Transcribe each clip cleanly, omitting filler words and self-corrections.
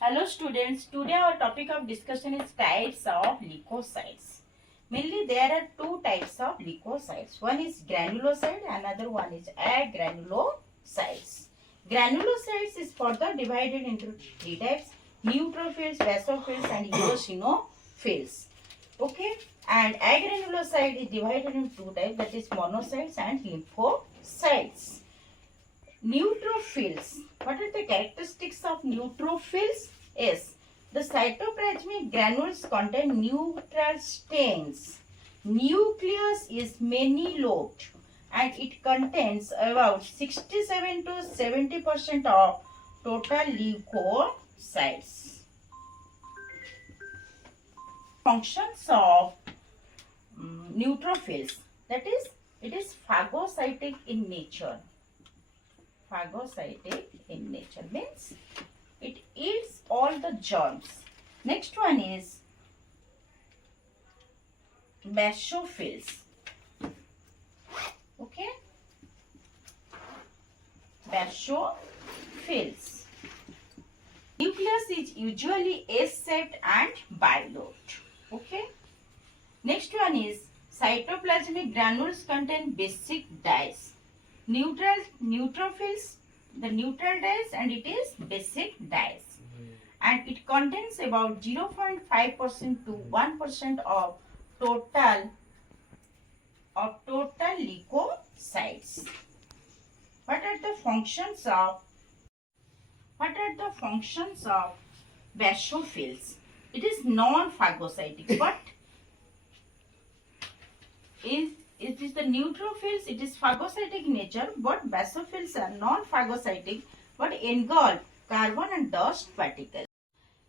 Hello students, today our topic of discussion is types of leukocytes. Mainly there are two types of leukocytes. One is granulocyte, another one is agranulocytes. Granulocytes is further divided into three types: neutrophils, basophils and eosinophils. Okay, and agranulocyte is divided into two types, that is monocytes and lymphocytes. Neutrophils. What are the characteristics of neutrophils? Is the cytoplasmic granules contain neutral stains. Nucleus is many-lobed and it contains about 67 to 70% of total leukocytes. Functions of neutrophils. That is, it is phagocytic in nature. Phagocytic in nature means it eats all the germs. Next one is basophils. Okay, basophils. Nucleus is usually S-shaped and bilobed. Okay. Next one is cytoplasmic granules contain basic dyes. Neutrophils, the neutral dyes, and it is basic dyes, and it contains about 0.5% to 1% of total leukocytes. What are the functions of basophils? It is non-phagocytic, but it is the neutrophils, it is phagocytic in nature, but basophils are non-phagocytic but engulf carbon and dust particles.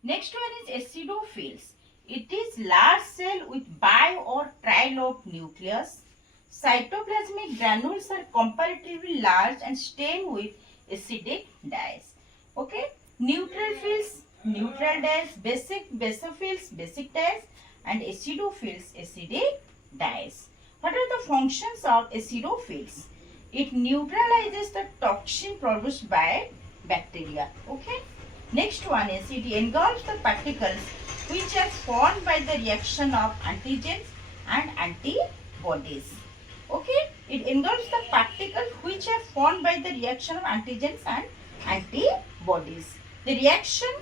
Next one is acidophils. It is large cell with bi or trilobed nucleus. Cytoplasmic granules are comparatively large and stain with acidic dyes. Okay, neutrophils, neutral dyes, basophils, basic dyes, and acidophils, acidic dyes. What are the functions of acidophils? It neutralizes the toxin produced by bacteria. Okay. Next one is it engulfs the particles which are formed by the reaction of antigens and antibodies. Okay. It engulfs the particles which are formed by the reaction of antigens and antibodies. The reaction,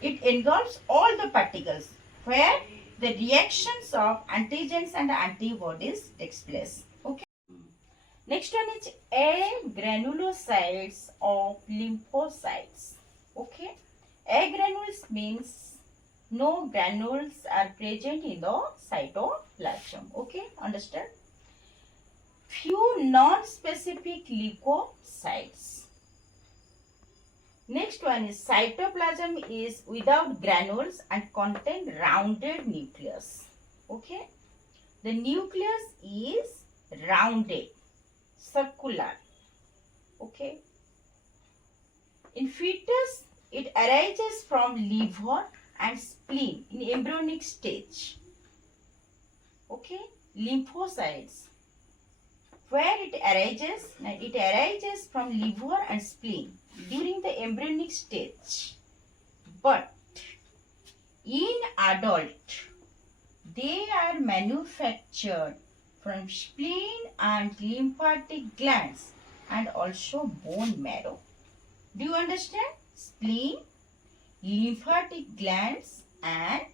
it engulfs all the particles where the reactions of antigens and antibodies takes place. Okay. Next one is agranulocytes of lymphocytes. Okay. Agranules means no granules are present in the cytoplasm. Okay, understand? Few non-specific leukocytes. Next one is cytoplasm is without granules and contain rounded nucleus. Okay. The nucleus is rounded, circular. Okay. In fetus, it arises from liver and spleen in embryonic stage. Okay. Lymphocytes. Where it arises from liver and spleen during the embryonic stage, but in adult they are manufactured from spleen and lymphatic glands and also bone marrow. Do you understand? Spleen, lymphatic glands and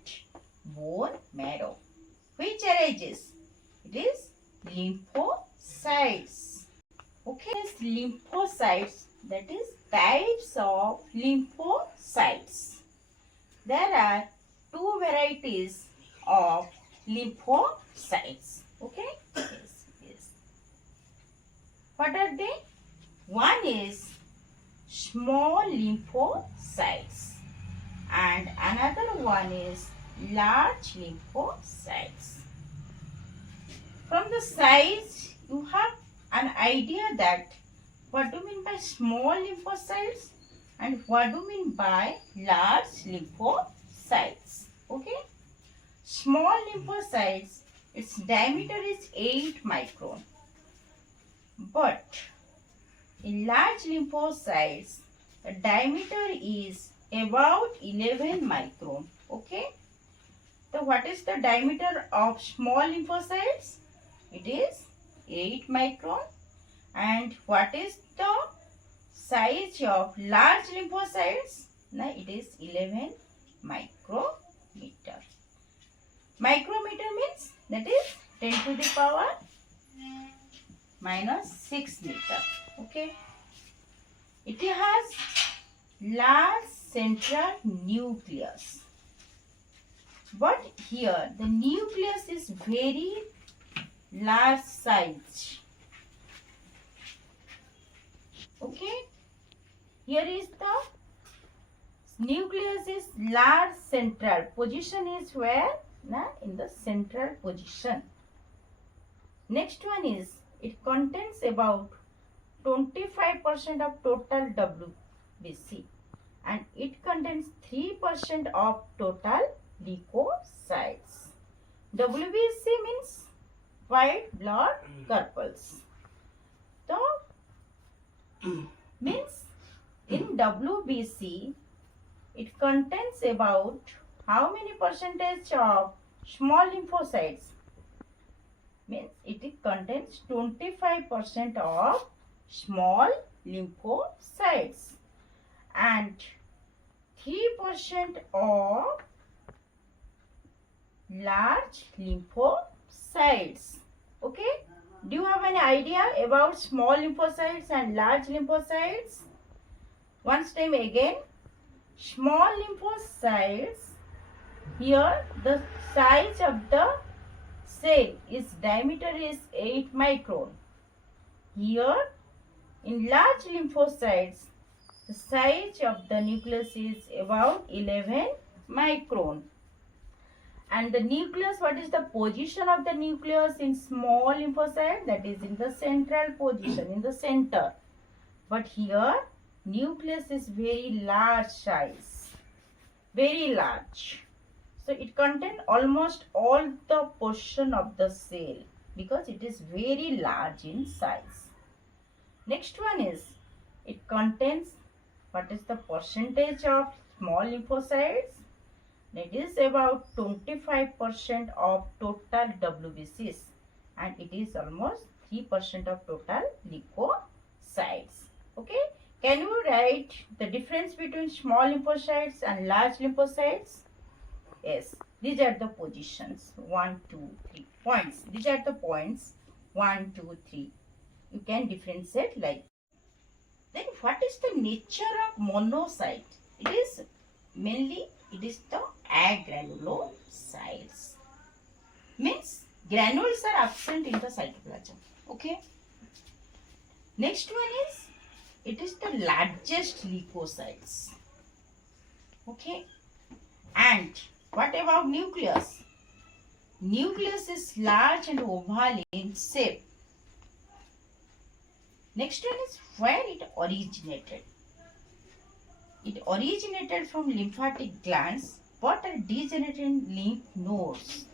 bone marrow. Which arises? It is lymphocytes. Okay, lymphocytes, that is types of lymphocytes. There are two varieties of lymphocytes. Okay, yes. What are they? One is small lymphocytes and another one is large lymphocytes. From the size, you have an idea that what do you mean by small lymphocytes and what do you mean by large lymphocytes. Okay. Small lymphocytes, its diameter is 8 micron. But in large lymphocytes, The diameter is about 11 micron. Okay. So what is the diameter of small lymphocytes? It is 8 micron. And what is the size of large lymphocytes? Now it is 11 micrometer. Micrometer means that is 10 to the power minus 6 meter. Okay. It has large central nucleus. But here the nucleus is very large size. Okay. Here is the nucleus is large central. Position is where? Na, in the central position. Next one is it contains about 25% of total WBC and it contains 3% of total leucocytes. WBC means white blood corpuscles. So means in WBC it contains about how many percentage of small lymphocytes? Means it contains 25% of small lymphocytes and 3% of large lymphocytes. Okay. Do you have any idea about small lymphocytes and large lymphocytes? Once time again. Small lymphocytes, here the size of the cell is diameter is 8 micron. Here in large lymphocytes, the size of the nucleus is about 11 micron. And the nucleus, what is the position of the nucleus in small lymphocyte? That is in the central position, in the center. But here nucleus is very large size, very large. So it contains almost all the portion of the cell because it is very large in size. Next one is it contains what is the percentage of small lymphocytes? That is about 25% of total WBCs and it is almost 3% of total leukocytes. Okay. Can you write the difference between small lymphocytes and large lymphocytes? Yes. These are the positions. 1, 2, 3 points. These are the points. 1, 2, 3. You can differentiate like. Then what is the nature of monocyte? It is mainly it is the agranulocytes. Means granules are absent in the cytoplasm. Okay. Next one is it is the largest leukocytes. Okay. And what about nucleus? Nucleus is large and oval in shape. Next one is where it originated. It originated from lymphatic glands but are degenerated in lymph nodes.